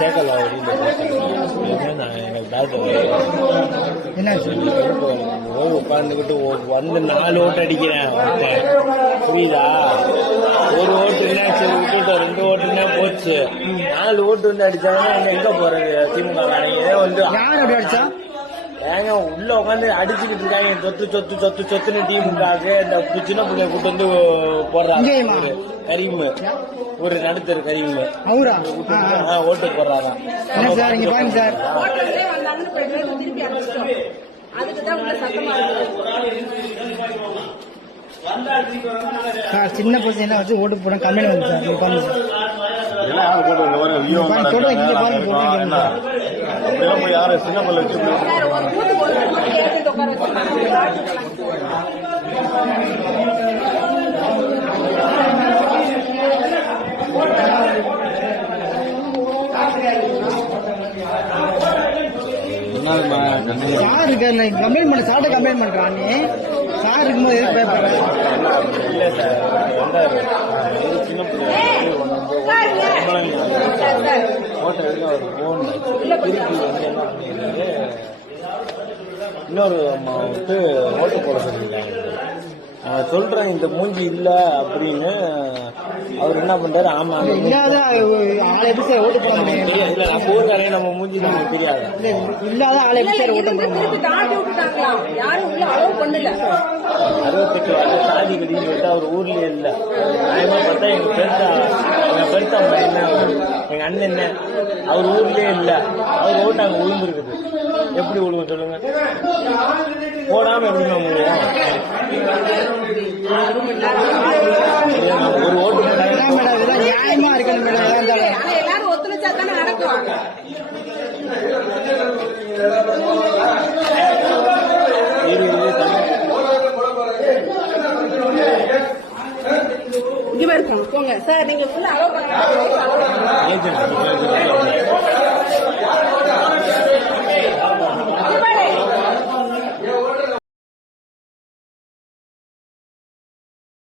சேர்க்கல எங்க டாக்டர் என்னாச்சு? உட்காந்துக்கிட்டு வந்து 4 ஓட்டு அடிக்கிறேன். புரியுதா? ஒரு ஓட்டு என்ன சரி விட்டுட்டோம், 2 ஓட்டுன்னா போச்சு. 4 ஓட்டு வந்து அடிச்சாங்கன்னா எங்க போறது? திமுக வந்து யார் அப்படி அடிச்சா? ஏங்க உள்ள உட்காந்து அடிச்சுக்கிட்டு இருக்காங்க. சொத்துன்னு திமுக இந்த சின்ன பிள்ளைய கூட்டு வந்து போடுறாங்க. கரீம் ஒரு நடுத்தர் கரீம் அவரா ஓட்டு போடுறாராம். என்ன சார் இங்க பாருங்க சார், சார் சின்ன பசங்க வச்சு ஓட்டு போட கம்மியாக வந்து சார் இங்க பாருங்க சார். யாரு சின்ன பிள்ளை சார் இருக்க கம்ப்ளைண்ட் பண்ண சார்ட்ட கம்ப்ளைண்ட் பண்றான். நீ சார் இருக்கும்போது எதுக்கு பேப்பர்? இல்ல சார் சின்ன பிள்ளை இன்னொரு அம்மா விட்டு ஓட்டு போட சொல்லிருக்காங்க. சொல்றேன் இந்த மூஞ்சி இல்ல அப்படின்னு. அவர் என்ன பண்றாரு? ஆமா இல்லாத ஆளை எப்படி சார் ஓட்டு போட முடியும்? இல்ல நம்ம ஊருக்காரங்க நம்ம மூஞ்சி நமக்கு தெரியாது. இல்லாத ஆளை எப்படி சார் ஓட்டு போட முடியும்? 68 வருஷம் சாதி கட்டின்னு சொல்லிட்டு அவர் ஊர்லயே இல்ல. நியாயமா பார்த்தா எங்க பெருத்தா என்ன எங்க அண்ணன் என்ன அவர் ஊர்லயே இல்ல. அவர் ஓட்டு அங்க விழுந்துருக்குது. எப்படி விழுவும் சொல்லுங்க? போடாம எப்படி நம்ம ஒரு ஓட்டு மேடம் நியாயமா இருக்கணும் மேடம். எல்லாரும் ஒத்துழைச்சா தானே நடக்கும். இங்க இருக்கோம் போங்க சார். நீங்க ஃபுல்லா அலோவ் பண்ணுங்க.